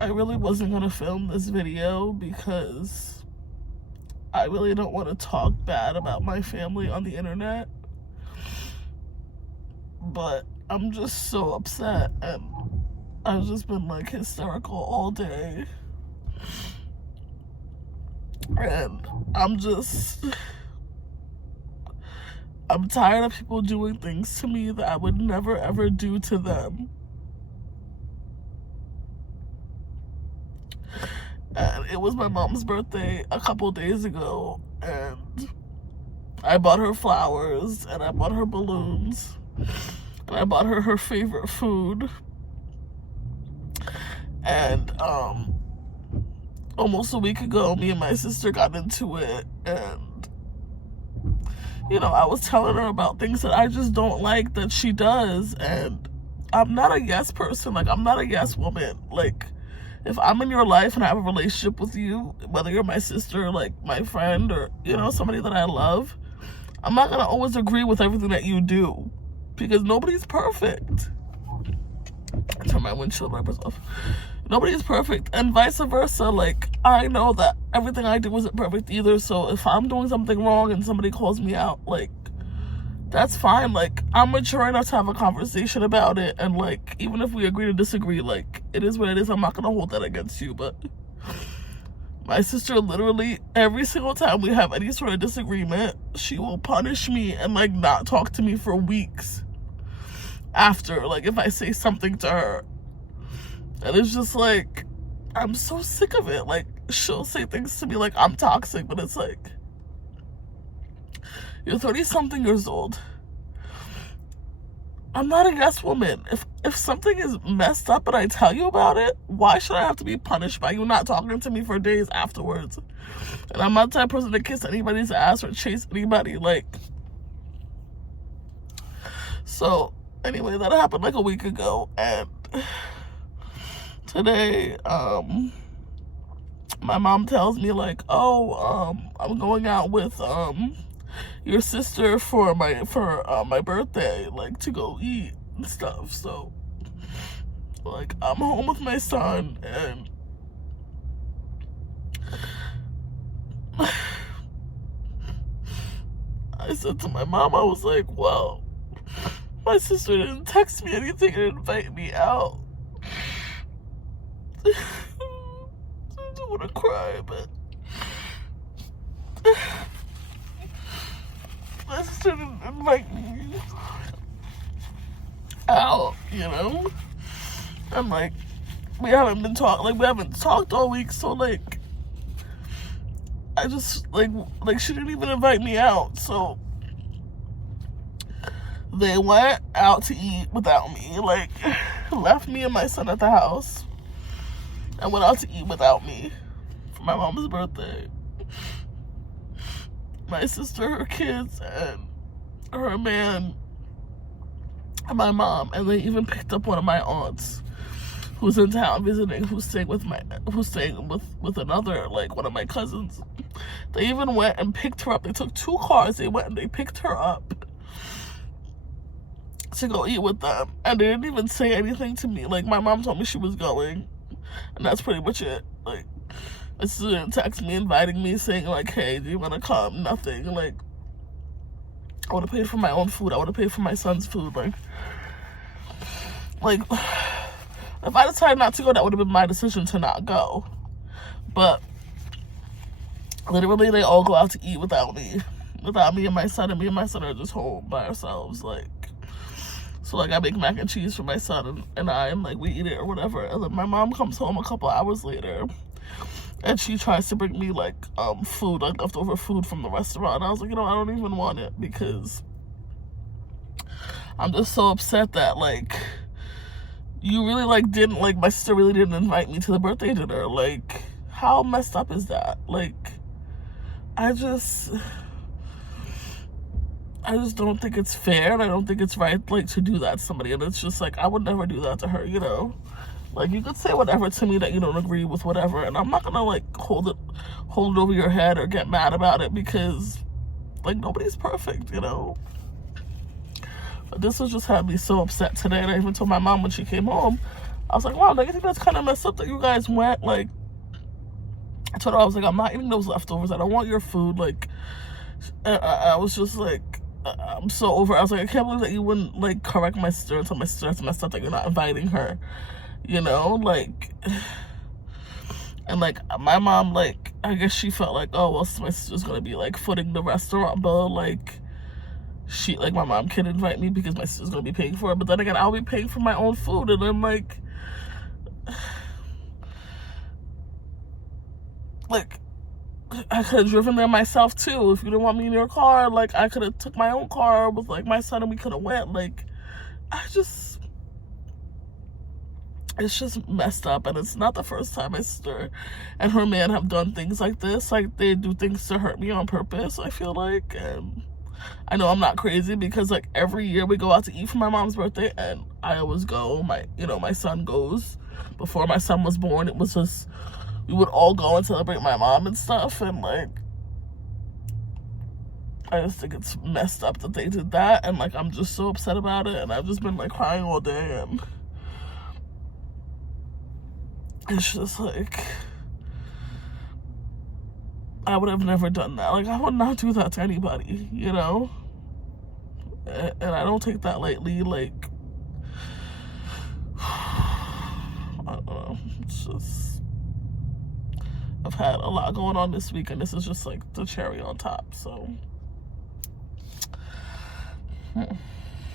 I really wasn't gonna film this video because I really don't want to talk bad about my family on the internet, but I'm just so upset, and I've just been like hysterical all day, and I'm tired of people doing things to me that I would never ever do to them. And it was my mom's birthday a couple days ago, and I bought her flowers, and I bought her balloons, and I bought her favorite food. And almost a week ago, me and my sister got into it, and I was telling her about things that I just don't like that she does, and I'm not a yes person. Like, I'm not a yes woman. Like, if I'm in your life and I have a relationship with you, whether you're my sister, like my friend, or, somebody that I love, I'm not going to always agree with everything that you do, because nobody's perfect. Turn my windshield wipers off. Nobody's perfect, and vice versa. Like, I know that everything I do isn't perfect either, so if I'm doing something wrong and somebody calls me out, like, that's fine. Like, I'm mature enough to have a conversation about it, and like, even if we agree to disagree, like, it is what it is. I'm not gonna hold that against you. But my sister, literally every single time we have any sort of disagreement, she will punish me and like not talk to me for weeks after, like, if I say something to her. And it's just like, I'm so sick of it. Like, she'll say things to me like I'm toxic, but it's like, you're 30-something years old. I'm not a yes woman. If something is messed up and I tell you about it, why should I have to be punished by you not talking to me for days afterwards? And I'm not the type of person to kiss anybody's ass or chase anybody. Like, so anyway, that happened like a week ago, and today, my mom tells me like, oh, I'm going out with your sister for my birthday, like, to go eat and stuff. So like, I'm home with my son, and I said to my mom, I was like, well, my sister didn't text me anything and invite me out. I don't want to cry, but my sister didn't invite me out, and like, we haven't talked all week, so like, I just like she didn't even invite me out. So they went out to eat without me, like, left me and my son at the house and went out to eat without me for my mom's birthday. My sister, her kids, and her man, and my mom, and they even picked up one of my aunts who's in town visiting, who's staying with another, like, one of my cousins. They even went and picked her up. They took 2 cars. They went and they picked her up to go eat with them, and they didn't even say anything to me. Like, my mom told me she was going, and that's pretty much it. Like, my sister didn't text me inviting me, saying like, hey, do you want to come? Nothing. Like, I would have paid for my own food. I would have paid for my son's food. Like, if I decided not to go, that would have been my decision to not go. But literally, they all go out to eat without me and my son, and me and my son are just home by ourselves. Like, so like, I make mac and cheese for my son and I, and like, we eat it or whatever. And then my mom comes home a couple hours later, and she tries to bring me like food, like leftover food from the restaurant. And I was like, I don't even want it, because I'm just so upset that like, you really like didn't, like, my sister really didn't invite me to the birthday dinner. Like, how messed up is that? Like, I just don't think it's fair, and I don't think it's right, like, to do that to somebody. And it's just like, I would never do that to her, Like, you could say whatever to me that you don't agree with, whatever, and I'm not gonna like hold it over your head or get mad about it, because like, nobody's perfect, But this was just had me so upset today, and I even told my mom when she came home. I was like, wow, like, I think that's kind of messed up that you guys went. Like, I told her, I was like, I'm not eating those leftovers. I don't want your food. Like, I was just like, I'm so over it. I was like, I can't believe that you wouldn't, like, correct my sister and tell my sister it's messed up that you're not inviting her, you know, like, and, like, my mom, like, I guess she felt like, oh, well, my sister's gonna be, like, footing the restaurant bill, like, like, my mom can invite me because my sister's gonna be paying for it, but then again, I'll be paying for my own food, and I'm like, I could have driven there myself too. If you didn't want me in your car, like, I could have took my own car with, like, my son and we could have went. Like, it's just messed up, and it's not the first time my sister and her man have done things like this. Like, they do things to hurt me on purpose, I feel like, and I know I'm not crazy because, like, every year we go out to eat for my mom's birthday, and I always go. My son goes. Before my son was born, it was just, we would all go and celebrate my mom and stuff, and, like, I just think it's messed up that they did that, and, like, I'm just so upset about it, and I've just been, like, crying all day, and it's just, like, I would have never done that. Like, I would not do that to anybody, you know? And I don't take that lightly, like, I don't know, it's just, I've had a lot going on this week, and this is just, like, the cherry on top, so.